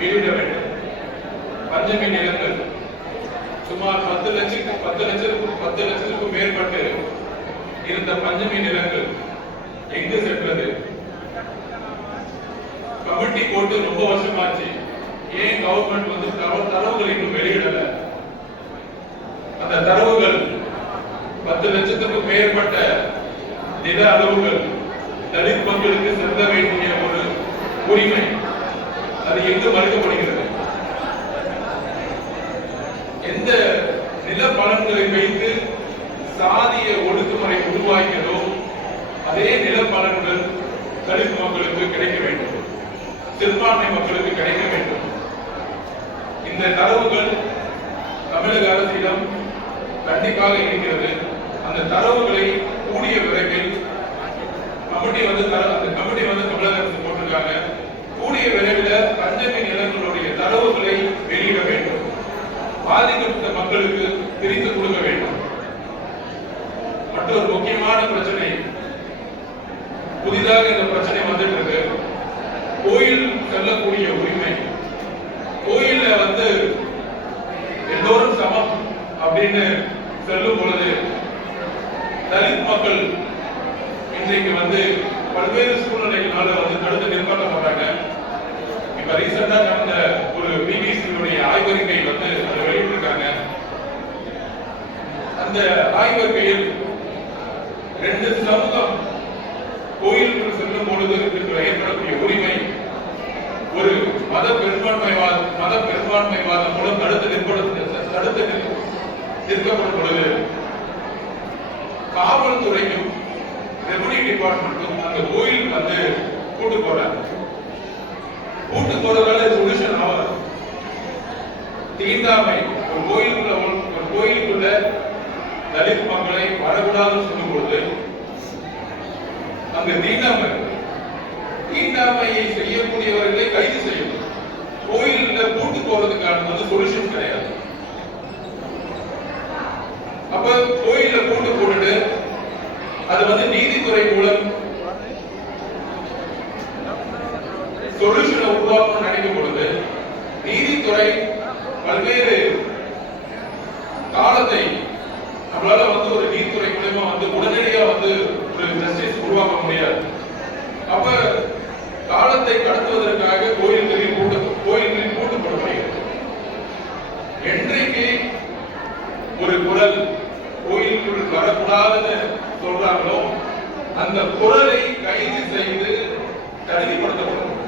வெளியிட வேண்டும். பஞ்சமி நிலங்கள். சுமார் பத்து லட்சத்துக்கு பத்து லட்சத்துக்கும் பத்து லட்சத்துக்கும் மேற்பட்டு இருந்த பஞ்சமி நிலங்கள் எங்கு சென்றது? கமிட்டி போட்டு ரொம்ப வருஷமாச்சு. ஏன் கவர்மெண்ட் வந்து தரவுகள் இன்னும் வெளியிடல? அந்த தரவுகள் பத்து லட்சத்துக்கும் மேற்பட்ட நில அளவுகள் தலித் மக்களுக்கு செல்ல வேண்டிய ஒரு உரிமை. அது எங்கு மறுக்கப்படுகிறது எந்த நில பலன்களை வைத்து சாதிய ஒடுக்குமுறை உருவாக்கியதோ அதே நில பலன்கள் தலித் மக்களுக்கு கிடைக்க வேண்டும். சிறுபான்மை மக்களுக்கு கிடைக்க வேண்டும். இந்த தரவுகள் தமிழக அரசிடம் கண்டிப்பாக இருக்கிறது. அந்த தரவுகளை கூடிய விரைவில் கமிட்டி வந்து தர- அந்த கமிட்டி வந்து தமிழக அரசு போட்டிருக்காங்க. கூடிய விரைவில் பஞ்சமி நிலங்களுடைய தரவுகளை வெளியிட வேண்டும். பாதிக்கப்பட்ட மக்களுக்கு பிரித்து கொடுக்க வேண்டும். மற்றொரு முக்கியமான பிரச்சனை புதிதாக இந்த பிரச்சனை வந்துட்டு இருக்கு கோயில் செல்லக்கூடிய உரிமை. கோயில்ல வந்து எல்லோரும் சமம் அப்படின்னு செல்லும் பொழுது தலித் மக்கள் இன்றைக்கு வந்து பல்வேறு சூழ்நிலைகளால வந்து தடுத்து இப்ப ரீசெண்டா நடந்த ஒரு பிபிசியுடைய ஆய்வறிக்கை வந்து அதை வெளியிட்டிருக்காங்க. அந்த ஆய்வறிக்கையில் ரெண்டு சமூகம் கோயிலுக்கு செல்லும் பொழுது ஏற்படக்கூடிய உரிமை ஒரு மத பெரும்பான்மைவாத மத பெரும்பான்மைவாதம் மூலம் தடுத்து நிற்படுத்த தடுத்து நிற்கப்படும் பொழுது காவல்துறையும் ரெவன்யூ டிபார்ட்மெண்ட்டும் அந்த கோயிலுக்கு வந்து கூட்டு போறாங்க கூட்டு போறதால சொல்யூஷன் ஆகாது தீண்டாமை ஒரு கோயிலுக்குள்ள ஒரு- கோயிலுக்குள்ள தலித் மக்களை வரக்கூடாதுன்னு சொல்லும் பொழுது அங்கு தீண்டாமை. தீண்டாமையை செய்யக்கூடியவர்களை கைது செய்யும் கோயிலில் கூட்டு போறதுக்கான வந்து சொல்யூஷன் கிடையாது. அப்ப கோயில்ல கூட்டு போட்டுட்டு அது வந்து நீதித்துறை மூலம் சொல்யூஷனை உருவாக்கணும்னு நினைக்கும் பொழுது நீதித்துறை பல்வேறு காலத்தை நம்மளால வந்து ஒரு நீதித்துறை மூலயமா வந்து உடனடியா வந்து ஒரு ஜஸ்டிஸ் உருவாக்க முடியாது. அப்ப காலத்தை கடத்துவதற்காக கோயில்களில் கூட்டு கோயில்களில் கூட்டு போடப்படுகிறது. என்றைக்கு ஒரு குரல் கோயிலுக்குள் வரக்கூடாதுன்னு சொல்றாங்களோ அந்த குரலை கைது செய்து தனிமைப்படுத்தப்படும்.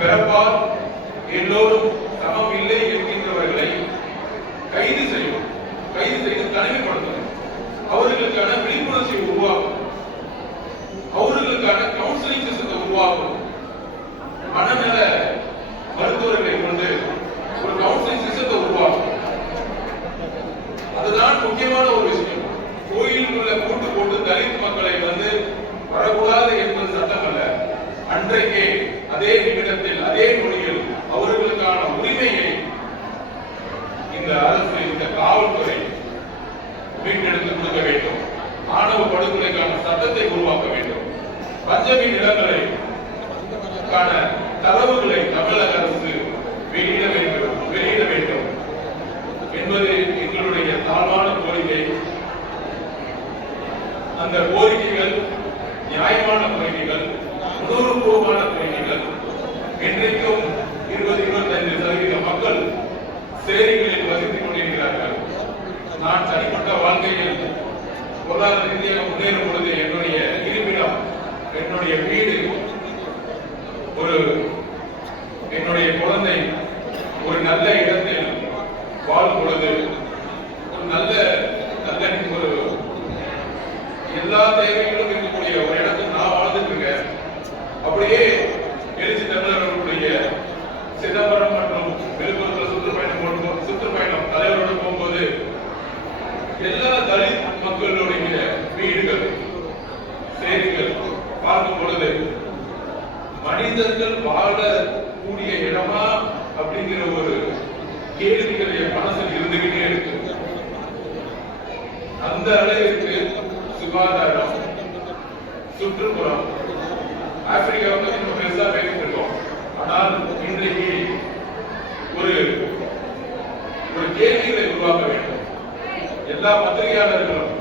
பிறப்பால் எல்லோரும் சமம் இல்லை என்கின்றவர்களை கைது செய்யும் கைது செய்து தனிமைப்படுத்தணும் அவர்களுக்கான விழிப்புணர்ச்சியை உருவாக்கும் அவர்களுக்கான கவுன்சிலிங் சிஸ்டத்தை உருவாக்கும் மனநல மருத்துவர்களை கொண்டு ஒரு கவுன்சிலிங் சிஸ்டத்தை உருவாக்கும் அதுதான் முக்கியமான ஒரு விஷயம். கோயிலுக்குள்ள கூட்டு போட்டு தலித் மக்களை வந்து வரக்கூடாது என்பது சட்டம் அல்ல அன்றைக்கே அதே நிமிடத்தில் அதே மொழியில் அவர்களுக்கான உரிமையை இந்த அரசு இந்த காவல்துறை மீட்டெடுத்து கொடுக்க வேண்டும். ஆணவ படுகொலைக்கான சட்டத்தை உருவாக்க வேண்டும். பஞ்சமி நிலங்களை கான தரவுகளை தமிழக அரசு வெளியிட வேண்டும் வெளியிட வேண்டும் என்பது எங்களுடைய தாழ்வான கோரிக்கை. அந்த கோரிக்கைகள் நியாயமான கோரிக்கைகள் உணர்வுபூர்வமான கோரிக்கைகள் என்றைக்கும் கேள்விகளுடைய மனசில் இருந்துகிட்டே இருக்கு அந்த அளவிற்கு சுகாதாரம் சுற்றுப்புறம் ஆப்பிரிக்கா நம்ம பெருசா பேசிட்டு இருக்கோம். ஆனால் இன்றைக்கு ஒரு ஒரு கேள்விகளை உருவாக்க வேண்டும். எல்லா பத்திரிகையாளர்களும்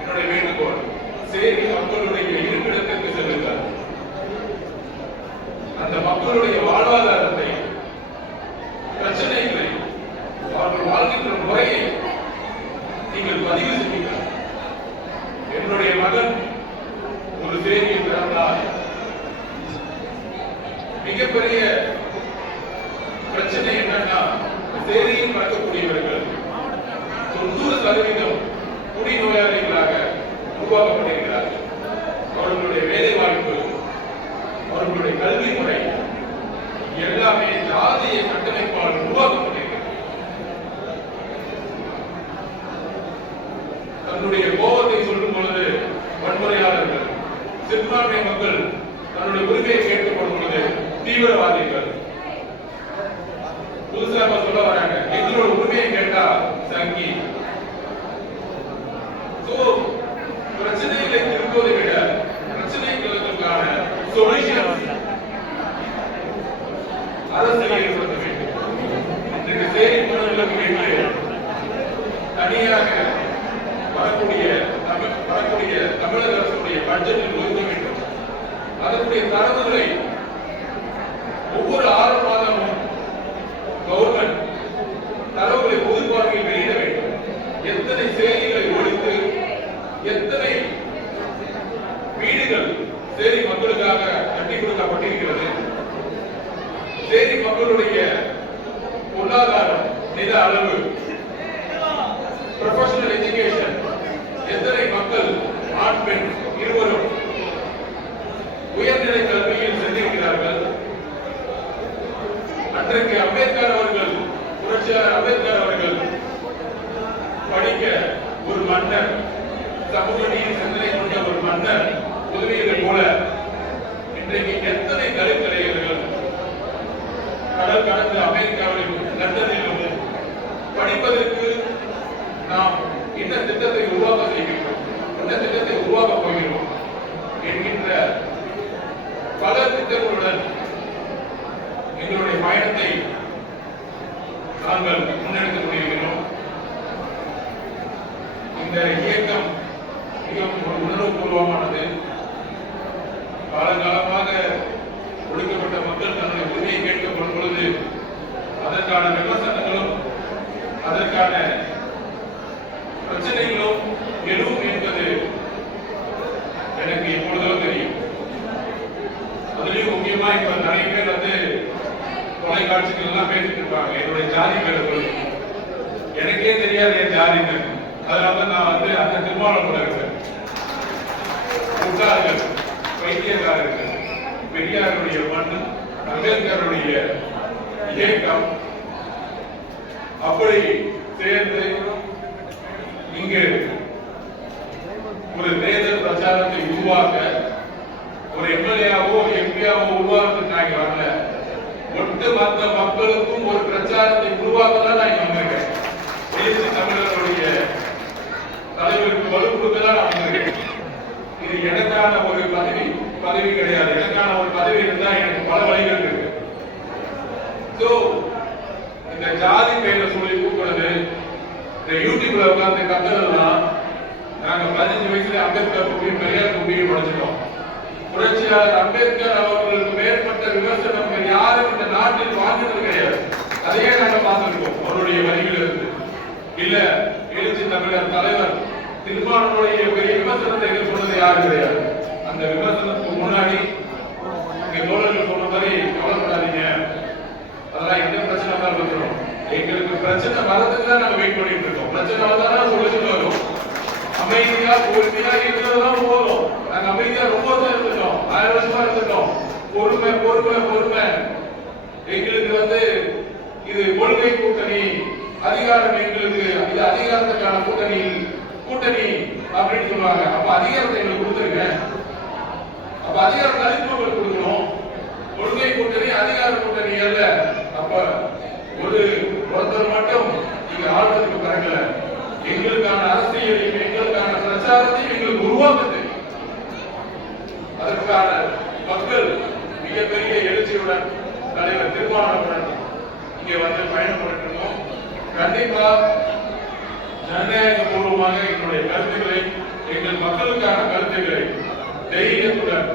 என்னுடைய வேண்டுகோள் செய்தி மக்களுடைய இருப்பிடத்திற்கு செல்லுங்கள். அந்த மக்களுடைய வாழ்வாதார அவர்கள் முறையை நீங்கள் பதிவு செய்யுங்கள் என்னுடைய மகன் ஒரு தேதியை பிறந்தால் மிகப்பெரிய பிரச்சனை என்னன்னா தேதியில் பறக்கக்கூடியவர்கள் தொண்ணூறு சதவீதம் குடிநோயாளிகளாக உருவாக்கப்படுகிறார்கள். அவர்களுடைய வேலை வாய்ப்பு அவர்களுடைய கல்வி முறை எல்லாமே ஜாதிய கட்டமைப்பால் உருவாக்கப்படுகிறது தன்னுடைய கோபத்தை சொல்லும் பொழுது வன்முறையாளர்கள் சிறுபான்மை மக்கள் தன்னுடைய உரிமையை கேட்கப்படும் பொழுது தீவிரவாதிகள். புதுசா இப்ப சொல்ல வராங்க எங்களோட உரிமையை கேட்டா சங்கி. பிரச்சனைகளை திருப்பதை விட பிரச்சனைகளுக்கான சொல்யூஷன் அரசு ஏற்படுத்த வேண்டும். இன்றைக்கு சேரி மனங்களுக்கு வேண்டிய தனியாக வரக்கூடிய வரக்கூடிய தமிழக அரசுடைய பட்ஜெட்டில் ஒதுக்க வேண்டும். அதனுடைய தரவுகளை ஒவ்வொரு ஆறு மாதமும் கவர்மெண்ட் தரவுகளை பொதுப்பார்வையில் வெளியிட வேண்டும். எத்தனை செய்திகளை ஒழித்து எத்தனை வீடுகள் சேரி மக்களுக்காக கட்டி கொடுக்கப்பட்டிருக்கிறது. சேரி மக்களுடைய பொருளாதாரம் நில அளவு ப்ரொஃபஷனல் எஜுகேஷன் எத்தனை மக்கள் ஆண் பெண் இருவரும் உயர்நிலை கல்வியில் சென்றிருக்கிறார்கள் அன்றைக்கு அம்பேத்கர் அவர்கள் புரட்சியாளர் அம்பேத்கர் அவர்கள் படிக்க ஒரு மன்னர் சமூக சிந்தனை கொண்ட ஒரு மன்னர் உதவியதை போல இன்றைக்கு எத்தனை கருக்கலைஞர்கள் கடல் கடந்து அமெரிக்காவிலும் லண்டனிலும் படிப்பதற்கு நாம் இந்த திட்டத்தை உருவாக்க செய்கின்றோம் இந்த திட்டத்தை உருவாக்க போகிறோம் என்கின்ற பல திட்டங்களுடன் எங்களுடைய பயணத்தை நாங்கள் முன்னெடுத்துக் கொண்டிருக்கிறோம். இந்த இயக்க ஒரு காலங்காலமாக ஒடுக்கப்பட்ட மக்கள் தன்னுடைய உரிமையை கேட்கப்படும் பொழுது அதற்கான விமர்சனங்களும் அதற்கான பிரச்சனைகளும் எழும் என்பது எனக்கு எப்பொழுதும் தெரியும். அதுலயும் முக்கியமா இப்ப நிறைய பேர் வந்து தொலைக்காட்சிகள் எல்லாம் பேசிட்டு இருப்பாங்க. என்னுடைய ஜாதி பேரை எனக்கே தெரியாது என் ஜாதின்னு அதனால நான் வந்து அந்த திருமாவளம் இருக்கிறேன் முட்டாள்கள் வைத்தியக்காரர்கள் பெரியாருடைய மண் அம்பேத்கருடைய இயக்கம் அப்படி சேர்ந்து இங்கு ஒரு தேர்தல் பிரச்சாரத்தை உருவாக்க ஒரு எம்எல்ஏவோ எம்பியாவோ உருவாக்குறதுக்கு நான் இங்க வரல ஒட்டுமொத்த மக்களுக்கும் ஒரு பிரச்சாரத்தை உருவாக்க தான் நான் இங்க வந்திருக்கேன் தேசிய தமிழர்களுடைய தலைவருக்கு வலு கொடுக்க தான் நான் வந்திருக்கேன் இது எனக்கான ஒரு பதவி பதவி கிடையாது எனக்கான ஒரு பதவி இருந்தா எனக்கு பல வழிகள் இருக்கு சோ இந்த ஜாதி பேரை சொல்லி கூப்பிடுறது இந்த உட்கார்ந்து கத்துறதுலாம் நாங்க பதினஞ்சு வயசுல அம்பேத்கர் கும்பியும் பெரியார் கும்பியும் படிச்சிட்டோம். புரட்சியாளர் அம்பேத்கர் அவர்களுக்கு மேற்பட்ட விமர்சனம் யாரும் இந்த நாட்டில் வாழ்ந்தது கிடையாது. அதையே நாங்க பார்த்திருக்கோம் அவருடைய வரிகள் இருந்து இல்ல எழுச்சி தமிழர் தலைவர் திருமாவளவனுடைய பெரிய விமர்சனத்தை எதிர்கொண்டது யாரும் கிடையாது. அந்த விமர்சனத்துக்கு முன்னாடி இங்க தோழர்கள் சொன்ன மாதிரி கவலைப்படாதீங்க. அதெல்லாம் எந்த பிரச்சனை தான் இருக்கிறோம் எங்களுக்கு பிரச்சனை வரதுக்கு தான் நாங்க வெயிட் பண்ணிட்டு இருக்கோம். பிரச்சனை வந்தாதான் சொல்லிட்டு வரும் அமைதியா பொறுமையா இருக்கிறதுதான் போதும். நாங்க அமைதியா ரொம்ப இருந்துட்டோம். ஆயிரம் வருஷமா இருந்துட்டோம். பொறுமை பொறுமை பொறுமை. எங்களுக்கு வந்து இது கொள்கை கூட்டணி அதிகாரம் எங்களுக்கு இது அதிகாரத்துக்கான கூட்டணி கூட்டணி அப்படின்னு சொல்லுவாங்க. அப்ப அதிகாரத்தை எங்களுக்கு கொடுத்துருங்க. அப்ப அதிகாரத்தை தனித்துவங்களுக்கு கொடுக்கணும். கொள்கை கூட்டணி அதிகார கூட்டணி அல்ல. ஒருத்தர் மட்டும் இங்க ஆளுநருக்கு பிறக்கல எங்களுக்கான அரசியலையும் எங்களுக்கான பிரச்சாரத்தையும் எங்களுக்கு உருவாக்குது. அதற்கான மக்கள் மிகப்பெரிய எழுச்சியுடன் தலைவர் திருமாவளவுடன் இங்கே வந்து பயணம் பண்ணிட்டு கண்டிப்பா ஜனநாயக பூர்வமாக கருத்துக்களை எங்கள் மக்களுக்கான கருத்துக்களை தைரியத்துடன்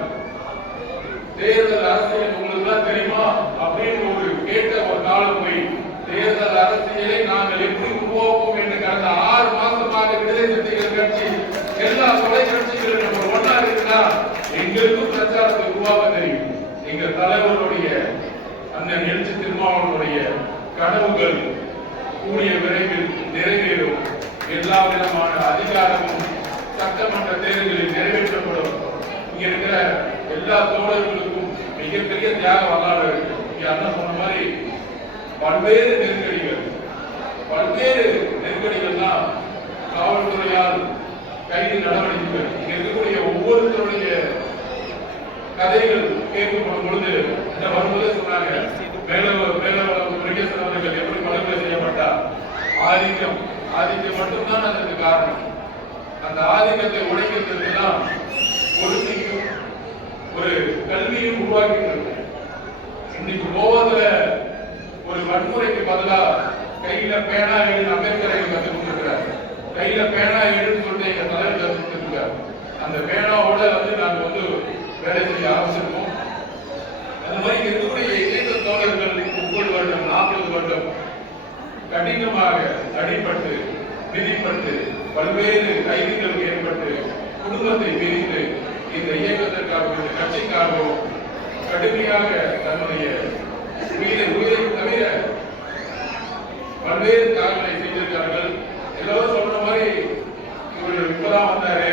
தேர்தல் அரசியல் உங்களுக்கு தெரியுமா? அப்படின்னு ஒரு காலம் போய் தேர்தல் அரசியலை நாங்கள் எப்படி உருவாக்குவோம் என்று கடந்த ஆறு மாசமாக விடுதலை சிறுத்தைகள் கட்சி எல்லா தொலைக்காட்சிகளும் நம்ம ஒன்னா இருக்குன்னா எங்களுக்கும் பிரச்சாரத்தை உருவாக்க தெரியும். எங்க தலைவருடைய அண்ணன் எழுச்சி திருமாவளவனுடைய கனவுகள் கூடிய விரைவில் நிறைவேறும். எல்லா விதமான அதிகாரமும் சட்டமன்ற தேர்தலில் நிறைவேற்றப்படும். இங்க இருக்கிற எல்லா தோழர்களுக்கும் மிகப்பெரிய தியாக வரலாறு இருக்கு. இங்க அண்ணன் சொன்ன மாதிரி பல்வேறு நெருக்கடிகள். பல்வேறு நெருக்கடிகள்லாம் காவல்துறையால் கைது நடவடிக்கைகள். இங்க இருக்கக்கூடிய ஒவ்வொருத்தருடைய கதைகள் கேட்கப்படும் பொழுது இந்த வரும்போதே சொன்னாங்க மேலவர் மேலவர் முருகேசன் அவர்கள் எப்படி படுகொலை செய்யப்பட்டார் ஆதிக்கம். ஆதிக்கம் மட்டும்தான் அதற்கு காரணம். அந்த ஆதிக்கத்தை உடைக்கிறதுக்கு தான் ஒழுங்கையும் ஒரு கல்வியும் உருவாக்கிட்டு இன்னைக்கு போவதுல ஒரு வன்முறைக்கு பதிலா கையில பேனா எழுதி அம்பேத்கரை கற்றுக் கொடுக்கிறார் கையில பேனா எழுதுன்னு சொல்லிட்டு எங்க தலைவர் கற்றுக் கொடுத்துருக்காரு அந்த பேனாவோட வந்து நாங்க வந்து வேலைக்குரிய அவசியம் அந்த மாதிரி இருக்கக்கூடிய இயக்க தோழர்கள் முப்பது வருடம் நாற்பது வருடம் கடினமாக தடைப்பட்டு விதிப்பட்டு பல்வேறு கைதுகள் ஏற்பட்டு குடும்பத்தை பிரித்து இந்த இயக்கத்திற்காகவும் இந்த கட்சிக்காகவும் கடுமையாக தன்னுடைய உயிரை உயிரை தவிர பல்வேறு காரணங்களை செய்திருக்கிறார்கள் எல்லாரும் சொல்ற மாதிரி இவர் இப்பதான் வந்தாரு.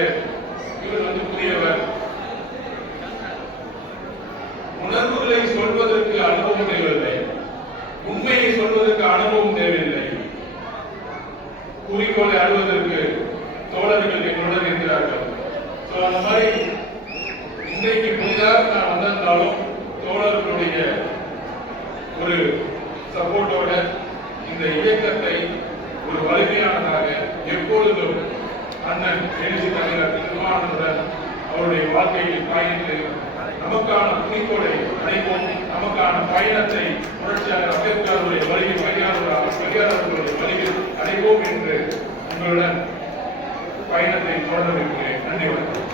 இருந்தாலும் தோழர்களுடைய ஒரு சப்போர்ட்டோட இந்த இயக்கத்தை ஒரு வலிமையானதாக எப்பொழுதும் அண்ணன் எழுச்சி தலைவர் திருமானந்தர் அவருடைய வாழ்க்கையில் பயணித்து நமக்கான துணிக்கோடை அடைவோம் நமக்கான பயணத்தை புரட்சியாளர் அம்பேத்கருடைய வழியில் பெரியாளர் பெரியாளர்களுடைய வழியில் அடைவோம் என்று உங்களுடன் பயணத்தை தொடர்பு நன்றி வணக்கம்.